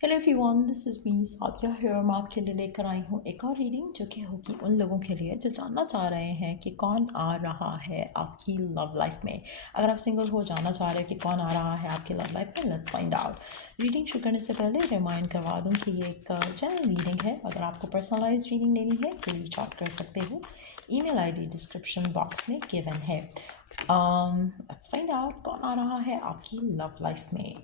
Hello everyone, this is me Sadia here. मैं आपके लिए लेकर आई हूँ एक और रीडिंग जो कि होगी उन लोगों के लिए जो जानना चाह रहे हैं कि कौन आ रहा है आपकी लव लाइफ में। अगर आप सिंगल हो, जानना चाह रहे हैं कि कौन आ रहा है आपकी लव लाइफ में, लेट्स फाइंड आउट। रीडिंग शुरू करने से पहले रिमाइंड करवा दूँ कि ये एक जनरल रीडिंग है। अगर आपको पर्सनलाइज रीडिंग लेनी है तो रीच आउट कर सकते हो। ईमेल आईडी डिस्क्रिप्शन बॉक्स में गिवन है। लेट्स फाइंड आउट कौन आ रहा है आपकी लव लाइफ में।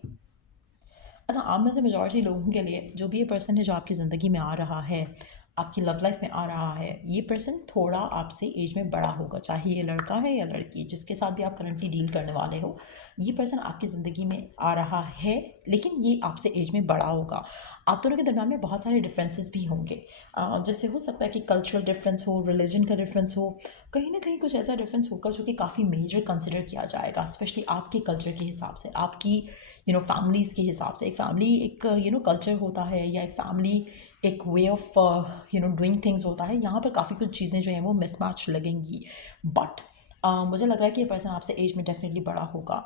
अच्छा, आप में से मेजॉरिटी लोगों के लिए जो भी ये पर्सन है जो आपकी ज़िंदगी में आ रहा है, आपकी लव लाइफ में आ रहा है, ये पर्सन थोड़ा आपसे एज में बड़ा होगा। चाहे ये लड़का है या लड़की, जिसके साथ भी आप करंटली डील करने वाले हो, ये पर्सन आपकी ज़िंदगी में आ रहा है, लेकिन ये आपसे एज में बड़ा होगा। आप दोनों के दरम्यान में बहुत सारे डिफरेंसेस भी होंगे। जैसे हो सकता है कि कल्चरल डिफरेंस हो, रिलीजन का डिफरेंस हो, कहीं ना कहीं कुछ ऐसा डिफरेंस होगा जो कि काफ़ी मेजर कंसिडर किया जाएगा, स्पेशली आपके कल्चर के हिसाब से, आपकी फैमिलीज़ के हिसाब से। एक फैमिली एक कल्चर होता है, या एक फैमिली एक वे ऑफ डूइंग थिंग्स होता है। यहाँ पर काफ़ी कुछ चीज़ें जो हैं वो मिसमैच लगेंगी, बट मुझे लग रहा है कि ये पर्सन आपसे एज में डेफिनेटली बड़ा होगा।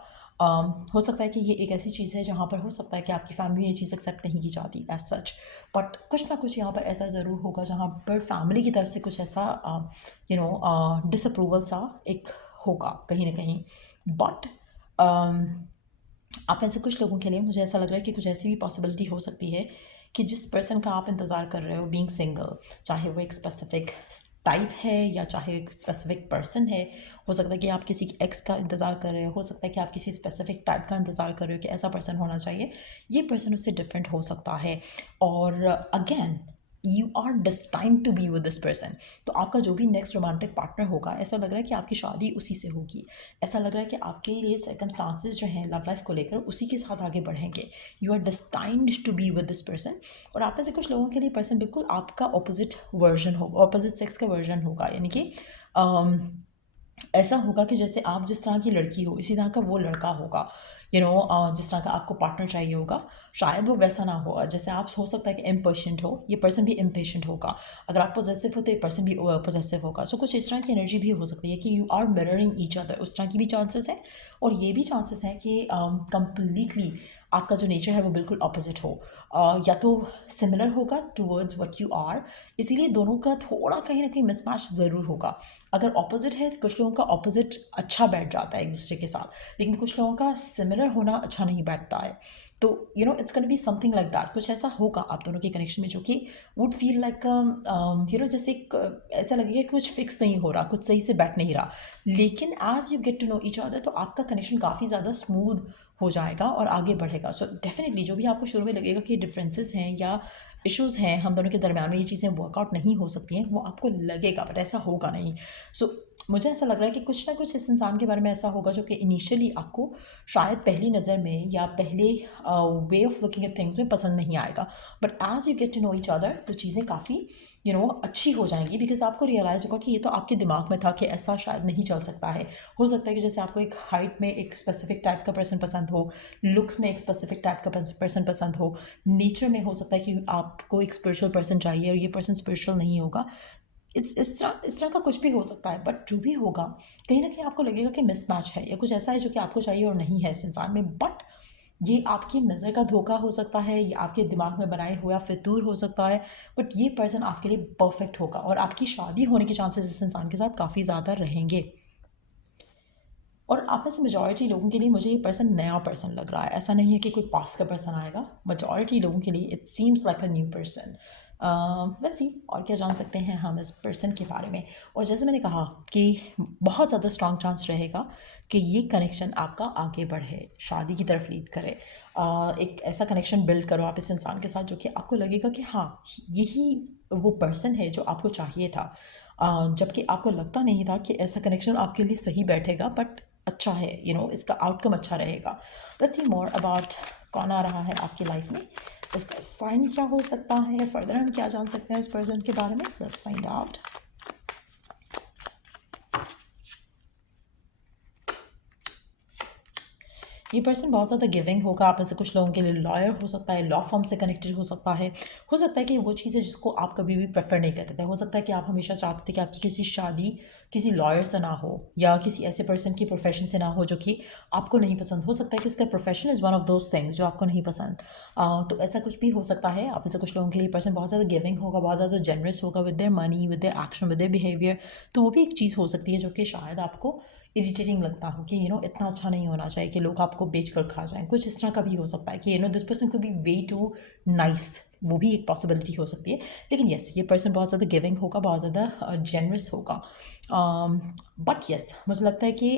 हो सकता है कि ये एक ऐसी चीज़ है जहाँ पर हो सकता है कि आपकी फैमिली ये चीज़ एक्सेप्ट नहीं की जाती एज सच, बट कुछ ना कुछ यहाँ पर ऐसा ज़रूर होगा जहाँ पर फैमिली की तरफ से कुछ ऐसा डिसअप्रूवल सा एक होगा कहीं ना कहीं। बट आप में से कुछ लोगों के लिए मुझे ऐसा लग रहा है कि कुछ ऐसी भी पॉसिबिलिटी हो सकती है कि जिस पर्सन का आप इंतज़ार कर रहे हो बीइंग सिंगल, चाहे वो एक स्पेसिफिक टाइप है या चाहे एक स्पेसिफिक पर्सन है। हो सकता है कि आप किसी एक्स का इंतज़ार कर रहे हो सकता है कि आप किसी स्पेसिफिक टाइप का इंतज़ार कर रहे हो कि ऐसा पर्सन होना चाहिए। ये पर्सन उससे डिफरेंट हो सकता है। और again, you are destined to be with this person. तो आपका जो भी नेक्स्ट रोमांटिक पार्टनर होगा, ऐसा लग रहा है कि आपकी शादी उसी से होगी। ऐसा लग रहा है कि आपके लिए सर्कमस्टांसेस जो हैं लव लाइफ को लेकर उसी के साथ आगे बढ़ेंगे। You are destined to be with this person. और आप में से कुछ लोगों के लिए पर्सन बिल्कुल आपका ऑपोजिट वर्जन होगा, ऑपोजिट सेक्स का वर्जन होगा। यानी कि ऐसा होगा कि जैसे आप जिस तरह की लड़की हो, इसी तरह का वो लड़का होगा। जिस तरह का आपको पार्टनर चाहिए होगा, शायद वो वैसा ना हो। जैसे आप हो सकता है कि इम्पेशेंट हो, ये पर्सन भी इम्पेशेंट होगा। अगर आप पोजेसिव हो तो ये पर्सन भी पोजेसिव होगा। सो कुछ इस तरह की एनर्जी भी हो सकती है कि you are mirroring each other. उस तरह की भी चांसेस हैं। और ये भी चांसेस हैं कि कंप्लीटली आपका जो नेचर है वो बिल्कुल अपोजिट हो। या तो सिमिलर होगा टूवर्ड्स व्हाट यू आर, इसीलिए दोनों का थोड़ा कहीं ना कहीं मिसमैच ज़रूर होगा। अगर ऑपोजिट है, कुछ लोगों का ऑपोजिट अच्छा बैठ जाता है एक दूसरे के साथ, लेकिन कुछ लोगों का सिमिलर होना अच्छा नहीं बैठता है। तो it's gonna be something like that. कुछ ऐसा होगा आप दोनों के कनेक्शन में जो कि वुड फील लाइक जैसे ऐसा लगेगा कि कुछ फिक्स नहीं हो रहा, कुछ सही से बैठ नहीं रहा। लेकिन as you get to know each other, तो आपका कनेक्शन काफ़ी ज़्यादा स्मूथ हो जाएगा और आगे बढ़ेगा। सो डेफिनेटली जो भी आपको शुरू में लगेगा कि डिफरेंसेस हैं या इश्यूज़ हैं हम दोनों के दरमियान में, ये चीज़ें वर्कआउट नहीं हो सकती हैं, वो आपको लगेगा, बट ऐसा होगा नहीं। सो मुझे ऐसा लग रहा है कि कुछ ना कुछ इस इंसान के बारे में ऐसा होगा जो कि इनिशियली आपको शायद पहली नज़र में या पहले way of looking at things में पसंद नहीं आएगा, but as you get to know each other तो चीज़ें काफ़ी अच्छी हो जाएंगी। बिकॉज आपको रियलाइज़ होगा कि ये तो आपके दिमाग में था कि ऐसा शायद नहीं चल सकता है। हो सकता है कि जैसे आपको एक हाइट में एक स्पेसिफिक टाइप का पर्सन पसंद हो, लुक्स में एक स्पेसिफिक टाइप का पर्सन पसंद हो, नेचर में हो सकता है कि आपको एक स्पिरिचुअल पर्सन चाहिए और ये पर्सन स्पिरिचुअल नहीं होगा। इस तरह का कुछ भी हो सकता है, बट जो भी होगा कहीं ना कहीं आपको लगेगा कि मिसमैच है या कुछ ऐसा है जो कि आपको चाहिए और नहीं है इस इंसान में। बट ये आपकी नज़र का धोखा हो सकता है, ये आपके दिमाग में बनाए हुआ फितूर हो सकता है, बट ये पर्सन आपके लिए परफेक्ट होगा और आपकी शादी होने के चांसेस इस इंसान के साथ काफ़ी ज़्यादा रहेंगे। और आप में से मेजॉरिटी लोगों के लिए मुझे ये पर्सन नया पर्सन लग रहा है। ऐसा नहीं है कि कोई पास का पर्सन आएगा। मेजॉरिटी लोगों के लिए it seems like a new person. Let's see और क्या जान सकते हैं हम इस पर्सन के बारे में। और जैसे मैंने कहा कि बहुत ज़्यादा स्ट्रॉन्ग चांस रहेगा कि ये कनेक्शन आपका आगे बढ़े, शादी की तरफ लीड करे। एक ऐसा कनेक्शन बिल्ड करो आप इस इंसान के साथ जो कि आपको लगेगा कि हाँ, यही वो पर्सन है जो आपको चाहिए था। जबकि आपको लगता नहीं था कि ऐसा कनेक्शन आपके लिए सही बैठेगा, बट अच्छा है, इसका आउटकम अच्छा रहेगा। लेट्स सी मोर अबाउट कौन आ रहा है आपकी लाइफ में, उसका साइन क्या हो सकता है, फर्दर हम क्या जान सकते हैं इस पर्सन के बारे में। Let's find out. ये पर्सन बहुत ज़्यादा गिविंग होगा। आप में से कुछ लोगों के लिए लॉयर हो सकता है, लॉ फर्म से कनेक्टेड हो सकता है कि वो चीज़ है जिसको आप कभी भी प्रेफर नहीं करते थे। हो सकता है कि आप हमेशा चाहते थे कि आपकी किसी शादी किसी लॉयर से ना हो या किसी ऐसे पर्सन की प्रोफेशन से ना हो जो कि आपको नहीं पसंद। हो सकता है कि इसका profession is one of those things जो आपको नहीं पसंद। तो ऐसा कुछ भी हो सकता है। आप में से कुछ लोगों के लिए पर्सन बहुत ज़्यादा गिविंग होगा, बहुत ज़्यादा जनरस होगा with their money, with their action, with their behaviour. तो वो भी एक चीज़ हो सकती है जो कि शायद आपको इरिटेटिंग लगता हो कि इतना अच्छा नहीं होना चाहिए कि लोग आपको बेच कर खा जाएं। कुछ इस तरह का भी हो सकता है कि this person could be way too nice. वो भी एक पॉसिबिलिटी हो सकती है। लेकिन यस, ये पर्सन बहुत ज़्यादा गिविंग होगा, बहुत ज़्यादा जेनरस होगा। बट यस, मुझे लगता है कि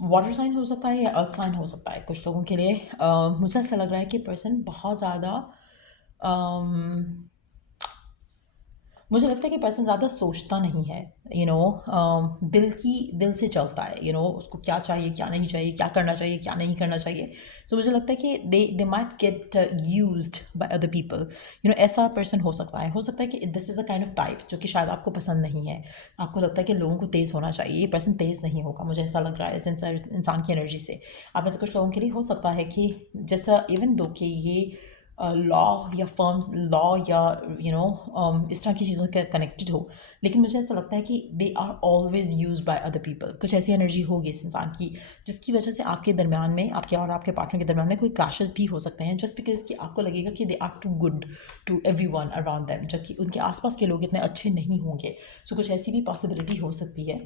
वाटर साइन हो सकता है या अर्थ साइन हो सकता है कुछ लोगों के लिए। मुझे ऐसा लग रहा है कि पर्सन बहुत ज़्यादा मुझे लगता है कि पर्सन ज़्यादा सोचता नहीं है। दिल से चलता है। उसको क्या चाहिए, क्या नहीं चाहिए, क्या करना चाहिए, क्या नहीं करना चाहिए। सो मुझे लगता है कि they might get used by other people. ऐसा पर्सन हो सकता है कि this is a kind of type जो कि शायद आपको पसंद नहीं है। आपको लगता है कि लोगों को तेज़ होना चाहिए। ये पर्सन तेज़ नहीं होगा, मुझे ऐसा लग रहा है इस इंसान की एनर्जी से। आप ऐसे कुछ लोगों के लिए हो सकता है कि जैसा इवन दो कि ये लॉ या फर्म्स लॉ या इस तरह की चीज़ों के कनेक्टेड हो, लेकिन मुझे ऐसा लगता है कि they are always use by other people. कुछ ऐसी एनर्जी होगी इस इंसान की जिसकी वजह से आपके दरमियान में, आपके और आपके पार्टनर के दरमियान में कोई क्लैशेस भी हो सकते हैं, जस्ट बिकॉज कि आपको लगेगा कि they are too good to everyone around them, जबकि उनके आसपास के लोग इतने अच्छे नहीं होंगे। सो कुछ ऐसी भी पॉसिबिलिटी हो सकती है।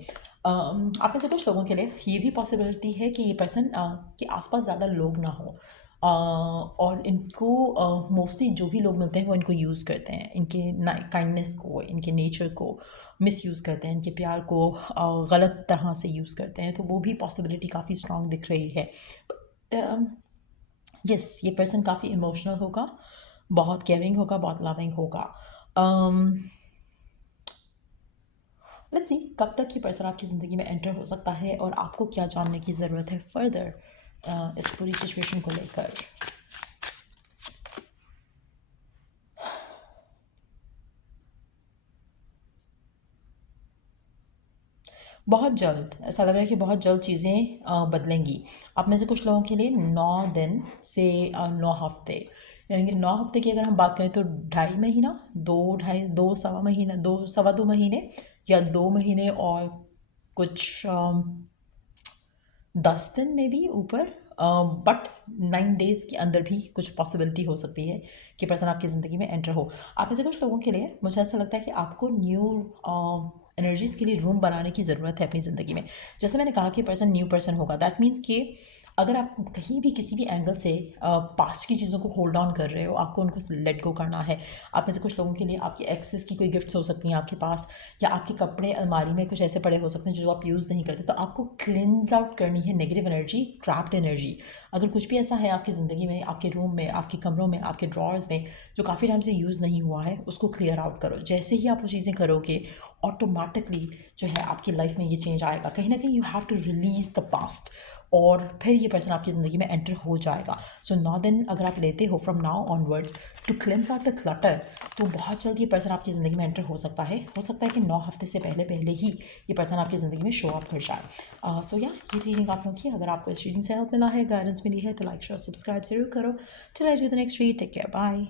आप में से कुछ लोगों के लिए ये भी पॉसिबिलिटी है कि ये पर्सन के आसपास ज़्यादा लोग ना हो और इनको मोस्टली जो भी लोग मिलते हैं वो इनको यूज़ करते हैं, इनके काइंडनेस को, इनके नेचर को मिसयूज़ करते हैं, इनके प्यार को गलत तरह से यूज़ करते हैं। तो वो भी पॉसिबिलिटी काफ़ी स्ट्रांग दिख रही है। बट यस, ये पर्सन काफ़ी इमोशनल होगा, बहुत केयरिंग होगा, बहुत लविंग होगा। लेट्स सी कब तक ये पर्सन आपकी ज़िंदगी में एंटर हो सकता है और आपको क्या जानने की ज़रूरत है फर्दर इस पूरी सिचुएशन को लेकर। बहुत जल्द ऐसा लग रहा है कि बहुत जल्द चीज़ें बदलेंगी। आप में से कुछ लोगों के लिए 9 दिन से 9 हफ्ते, यानी कि 9 हफ्ते की अगर हम बात करें तो 2.5 महीना, 2 सवा महीना, 2 महीने या 2 महीने और कुछ 10 दिन में भी ऊपर। बट 9 डेज़ के अंदर भी कुछ पॉसिबिलिटी हो सकती है कि पर्सन आपकी ज़िंदगी में एंटर हो। आप में से कुछ लोगों के लिए मुझे ऐसा लगता है कि आपको न्यू एनर्जीज़ के लिए रूम बनाने की ज़रूरत है अपनी ज़िंदगी में। जैसे मैंने कहा कि पर्सन न्यू पर्सन होगा, दैट मीन्स कि अगर आप कहीं भी किसी भी एंगल से पास्ट की चीज़ों को होल्ड ऑन कर रहे हो, आपको उनको लेट गो करना है। आप में से कुछ लोगों के लिए आपकी एक्सेस की कोई गिफ्ट्स हो सकती हैं आपके पास, या आपके कपड़े अलमारी में कुछ ऐसे पड़े हो सकते हैं जो आप यूज़ नहीं करते। तो आपको क्लिनज आउट करनी है नेगेटिव एनर्जी, ट्रैप्ड एनर्जी। अगर कुछ भी ऐसा है आपकी ज़िंदगी में, आपके रूम में, आपके कमरों में, आपके ड्रॉर्स में जो काफ़ी टाइम से यूज़ नहीं हुआ है, उसको क्लियर आउट करो। जैसे ही आप वो चीज़ें करोगे ऑटोमेटिकली जो है आपकी लाइफ में ये चेंज आएगा। कहीं ना कहीं you have to release the past और फिर ये पर्सन आपकी ज़िंदगी में एंटर हो जाएगा। सो 9 दिन अगर आप लेते हो from now onwards to cleanse out the clutter, तो बहुत जल्द ये पर्सन आपकी ज़िंदगी में एंटर हो सकता है। कि 9 हफ्ते से पहले ही ये पर्सन आपकी ज़िंदगी में शो अप कर जाए। सो या ये रीडिंग आप लोगों की, अगर आपको इस रीडिंग से हेल्प मिला है, गाइडेंस मिली है, तो लाइक शेयर सब्सक्राइब जरूर करो। चलो I do the next read, take care, bye.